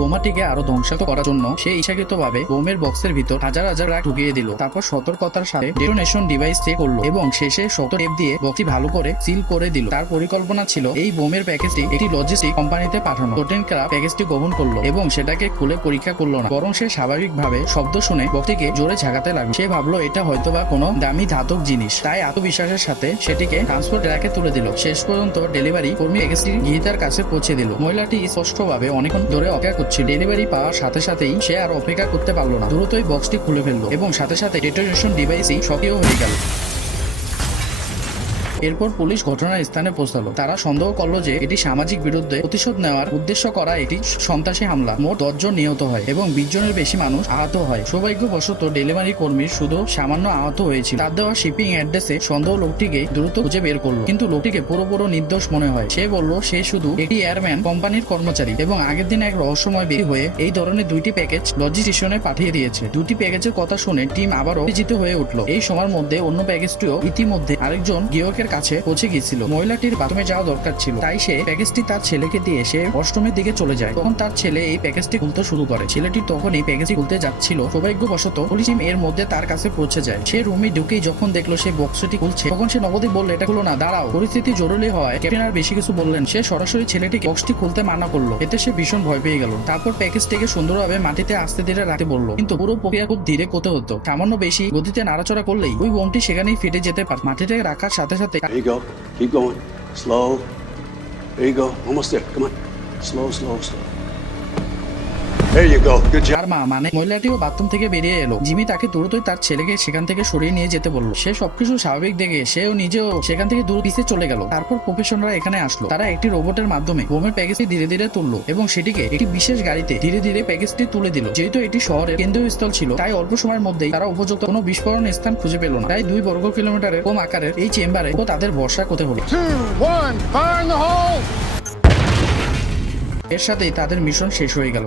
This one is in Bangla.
বোমাটিকে আরো ধ্বংসাত্মক করার জন্য সে ইচ্ছাকৃতভাবে বোমের বক্সের ভিতর হাজার হাজার রাগ ঢুকিয়ে দিল। তারপর সতর্কতার সাথে ডেটোনেশন ডিভাইস চেক করলো এবং শেষে শক্ত টেপ দিয়ে বক্সটি ভালো করে সিল করে দিল। তার পরিকল্পনা ছিল এই বোমের প্যাকেজটি একটি লজিস্টিক কোম্পানিতে পাঠানো। টোটেন ক্রাফট প্যাকেজটি গ্রহণ করলো এবং সেটাকে খুলে পরীক্ষা করলো না, বরং সে স্বাভাবিকভাবে শব্দ শুনে বক্সটিকে জোরে ঝাঁকাতে লাগলো। সে ভাবলো এটা হয়তোবা কোনো দামি ধাতব জিনিস, তাই আত্মবিশ্বাসের সাথে সেটিকে ট্রান্সপোর্ট ট্রাকে তুলে দিল। শেষ পর্যন্ত ডেলিভারি কর্মী প্যাকেজটি গৃহীতার কাছে পৌঁছে দিল। মহিলাটি স্পষ্টভাবে অনেকক্ষণ ধরে অপেক্ষা করছিল। ডেলিভারি পাওয়ার সাথে সাথেই সে আর অপেক্ষা করতে পারলো না, দ্রুতই বক্সটি খুলে ফেললো এবং সাথে সাথে ডেটোনেশন ডিভাইসই সক্রিয় হয়ে গেল। এরপর পুলিশ ঘটনার স্থানে পৌঁছালো। তারা সন্দেহ করলো যে এটি সামাজিক বিরুদ্ধে প্রতিশোধ নেওয়ার উদ্দেশ্য করা একটি সন্ত্রাসী হামলা। মোট 10 জন নিহত হয় এবং 20 জনের বেশি মানুষ আহত হয়। সৌভাগ্যবশত ডেলিভারি কর্মীর শুধু সামান্য আহত হয়েছিল। তার দেওয়া শিপিং অ্যাড্রেসে সন্দেহ লোকটিকে দ্রুত খুঁজে বের করলো, কিন্তু লোকটিকে পুরোপুরো নির্দোষ মনে হয়। সে বলল সে শুধু একটি এয়ারম্যান কোম্পানির কর্মচারী এবং আগের দিন এক রহস্যময় ব্যক্তি হয়ে এই ধরনের 2টি প্যাকেজ লজি স্টেশনে পাঠিয়ে দিয়েছে। 2টি প্যাকেজের কথা শুনে টিম আবারও উত্তেজিত হয়ে উঠলো। এই সময়ের মধ্যে অন্য প্যাকেজটিও ইতিমধ্যে আরেকজন গ্রাহকের কাছে পৌঁছে গিয়েছিল। মহিলাটির বাথরুমে যাওয়া দরকার ছিল, তাই সে প্যাকেজটি তার ছেলেকে দিয়ে সে ওয়াশরুমের দিকে চলে যায়। তখন তার ছেলে এই প্যাকেজটি খুলতে শুরু করে। ছেলেটি তখন এই প্যাকেজটি খুলতে যাচ্ছিল। সৌভাগ্যবশত পুলিশ টিম এর মধ্যে তার কাছে পৌঁছে যায়। সে রুমে ঢুকেই যখন দেখলো সে বক্সটি খুলছে, তখন সে নগদই বলল এটা খুলো না, দাঁড়াও। পরিস্থিতি জরুরি হওয়ায় ক্যাপ্টেন আর বেশি কিছু বললেন। সে সরাসরি ছেলেটিকে বক্সটি খুলতে মানা করলো। এতে সে ভীষণ ভয় পেয়ে গেল। তারপর প্যাকেজটিকে সুন্দরভাবে মাটিতে আস্তে ধীরে রাখতে বলল, কিন্তু পুরো প্রক্রিয়া খুব ধীরে করতে হতো। সামান্য বেশি গতিতে নাড়াচড়া করলেই ওই বোমটি সেখানেই ফেটে যেতে পারে। মাটিতে রাখার সাথে সাথে There you go. Keep going. Slow. There you go. Almost there. Come on. Slow, slow, slow. There you go. Good job. তার মা মানে মহিলাটিও বাথরুম থেকে বেরিয়ে এলো। জিমি তাকে দ্রুতই তার ছেলেকে সেখান থেকে সরিয়ে নিয়ে যেতে বলল। সে সবকিছু স্বাভাবিক দেখে সেও নিজেও সেখান থেকে দূর পিছিয়ে চলে গেল। তারপর প্রফেশনালরা এখানে আসলো। তারা একটি রোবটের মাধ্যমে বোমের প্যাকেজটি ধীরে ধীরে তুললো এবং সেটিকে একটি বিশেষ গাড়িতে ধীরে ধীরে প্যাকেজটি তুলে দিল। যেহেতু এটি শহরের কেন্দ্রীয় স্থল ছিল, তাই অল্প সময়ের মধ্যেই তারা উপযুক্ত কোনো বিস্ফোরণ স্থান খুঁজে পেল না। তাই 2 বর্গ কিলোমিটারের কম আকারের এই চেম্বারে তাদের ভরসা করতে হলো। 2, 1, fire in the hole! এর সাথেই তাদের মিশন শেষ হয়ে গেল।